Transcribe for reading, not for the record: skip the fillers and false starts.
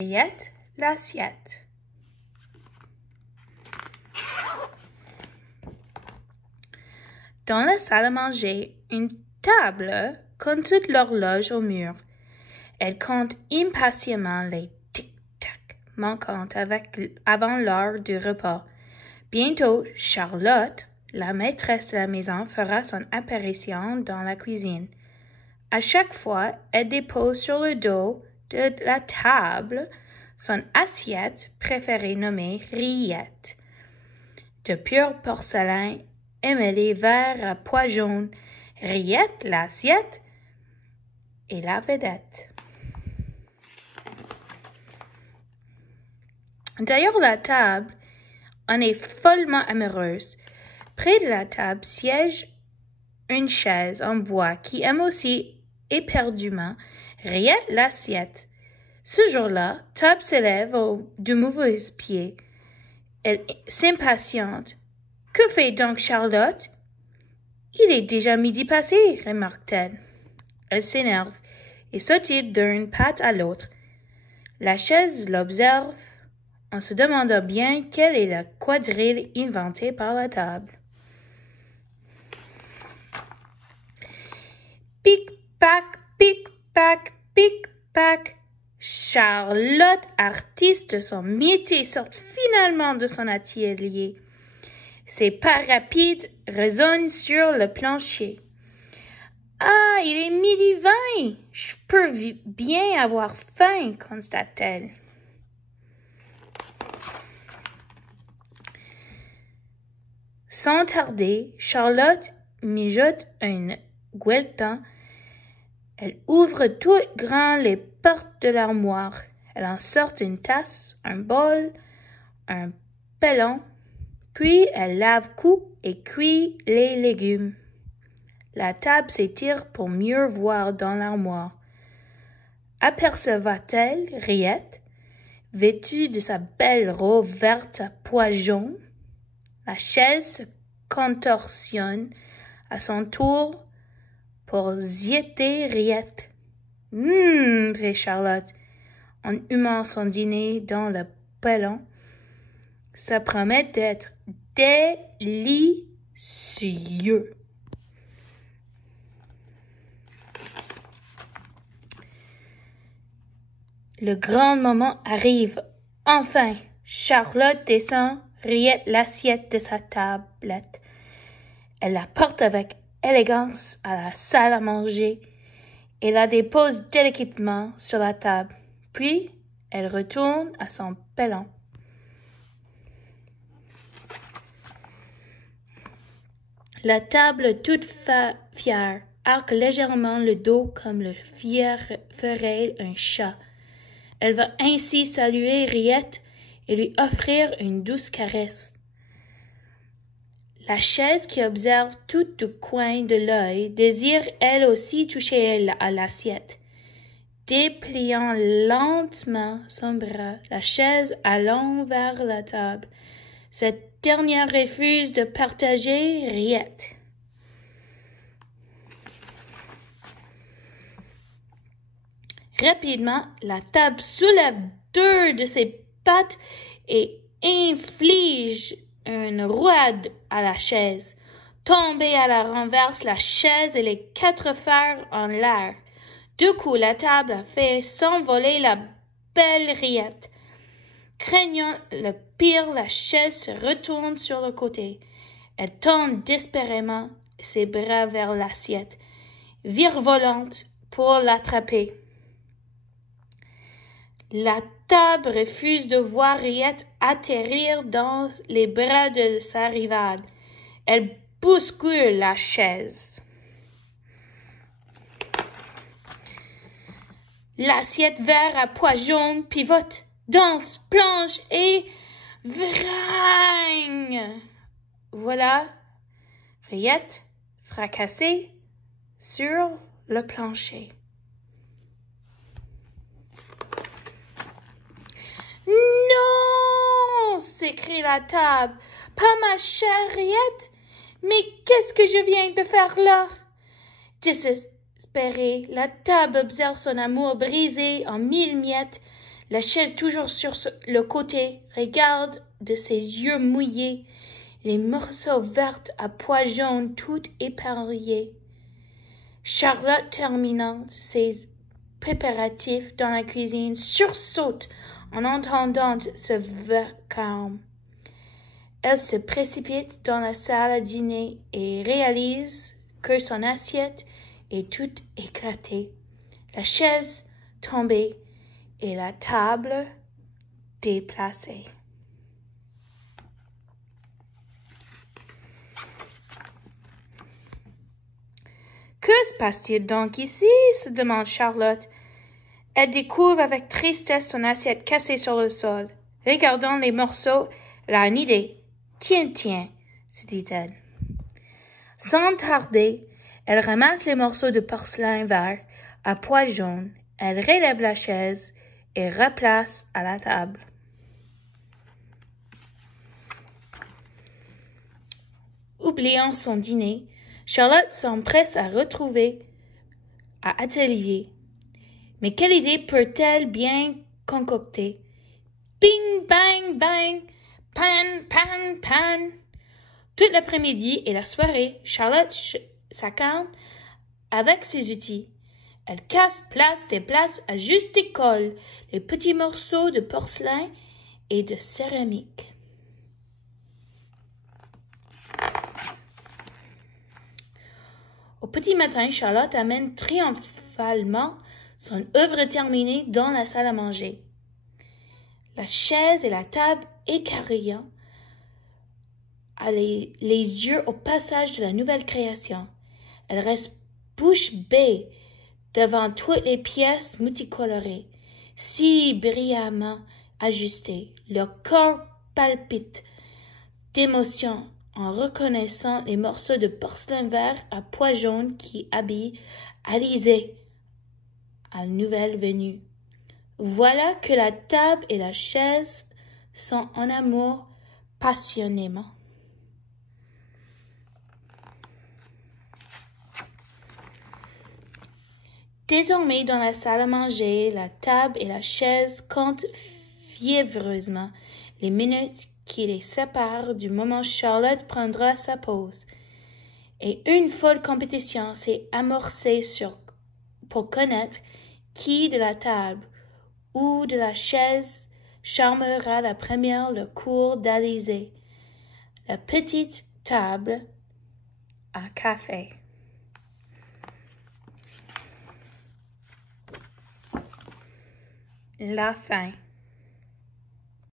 Henriette l'assiette. Dans la salle à manger, une table consulte l'horloge au mur. Elle compte impatiemment les tic-tac manquants avant l'heure du repas. Bientôt, Charlotte, la maîtresse de la maison, fera son apparition dans la cuisine. À chaque fois, elle dépose sur le dos de la table son assiette préférée nommée rillette, de pur porcelain émêlé vert à pois jaune. Rillette l'assiette et la vedette. D'ailleurs, la table en est follement amoureuse. Près de la table siège une chaise en bois qui aime aussi éperdument Rillette l'assiette. Ce jour-là, Table s'élève du mauvais pied. Elle s'impatiente. « Que fait donc Charlotte? »« Il est déjà midi passé, remarque-t-elle. » Elle s'énerve et sautille d'une patte à l'autre. La chaise l'observe en se demandant bien quel est le quadrille inventé par la table. Pic-pac, pic-pac, pic-pac. Charlotte, artiste de son métier, sort finalement de son atelier. Ses pas rapides résonnent sur le plancher. « Ah, il est 12h20. Je peux bien avoir faim, constate-t-elle. Sans tarder, Charlotte mijote un gueuleton. Elle ouvre tout grand les portes de l'armoire. Elle en sort une tasse, un bol, un pellon, puis elle lave cou et cuit les légumes. La table s'étire pour mieux voir dans l'armoire. Apercevra-t-elle Rillette, vêtue de sa belle robe verte à pois jaune? La chaise se contorsionne à son tour pour zioter Rillette. Fait Charlotte, en humant son dîner dans le pellon. Ça promet d'être délicieux. Le grand moment arrive. Enfin, Charlotte descend Rillette l'assiette de sa tablette. Elle la porte avec élégance à la salle à manger et la dépose délicatement sur la table. Puis, elle retourne à son pellon. La table toute fière arque légèrement le dos comme le ferait un chat. Elle va ainsi saluer Rillette et lui offrir une douce caresse. La chaise qui observe tout du coin de l'œil désire elle aussi toucher à l'assiette. Dépliant lentement son bras, la chaise allant vers la table. Cette dernière refuse de partager Rillette. Rapidement, la table soulève deux de ses pattes et inflige une roide à la chaise. Tombée à la renverse, la chaise et les quatre fers en l'air. Du coup, la table a fait s'envoler la belle Rillette. Craignant le pire, la chaise se retourne sur le côté. Elle tend désespérément ses bras vers l'assiette, virevolante pour l'attraper. La table refuse de voir Rillette atterrir dans les bras de sa rivale. Elle bouscule la chaise. L'assiette vert à pois jaune pivote, danse, planche et vragne. Voilà Rillette fracassée sur le plancher. « Non !» s'écrie la table. « Pas ma chère Rillette! Mais qu'est-ce que je viens de faire là? » Désespérée, la table observe son amour brisé en mille miettes. La chaise toujours sur le côté regarde de ses yeux mouillés les morceaux verts à pois jaunes tout éparpillés. Charlotte, terminant ses préparatifs dans la cuisine, sursaute en entendant ce vacarme. Elle se précipite dans la salle à dîner et réalise que son assiette est toute éclatée, la chaise tombée et la table déplacée. Que se passe-t-il donc ici? Se demande Charlotte. Elle découvre avec tristesse son assiette cassée sur le sol. Regardant les morceaux, elle a une idée. Tiens, tiens, se dit-elle. Sans tarder, elle ramasse les morceaux de porcelain vert à pois jaunes. Elle relève la chaise et replace à la table. Oubliant son dîner, Charlotte s'empresse à retrouver à atelier. Mais quelle idée peut-elle bien concocter? Bing, bang, bang, pan, pan, pan. Toute l'après-midi et la soirée, Charlotte s'accarne avec ses outils. Elle casse, place et place, ajuste et colle les petits morceaux de porcelain et de céramique. Au petit matin, Charlotte amène triomphalement son œuvre terminée dans la salle à manger. La chaise et la table écarrillant les yeux au passage de la nouvelle création. Elle reste bouche bée devant toutes les pièces multicolorées, si brillamment ajustées. Le corps palpite d'émotion en reconnaissant les morceaux de porcelain vert à pois jaunes qui habillent Alizée à la nouvelle venue. Voilà que la table et la chaise sont en amour passionnément. Désormais, dans la salle à manger, la table et la chaise comptent fiévreusement les minutes qui les séparent du moment où Charlotte prendra sa pause. Et une folle compétition s'est amorcée pour connaître qui de la table ou de la chaise charmera la première le cours d'Alizée. La petite table à café. La fin.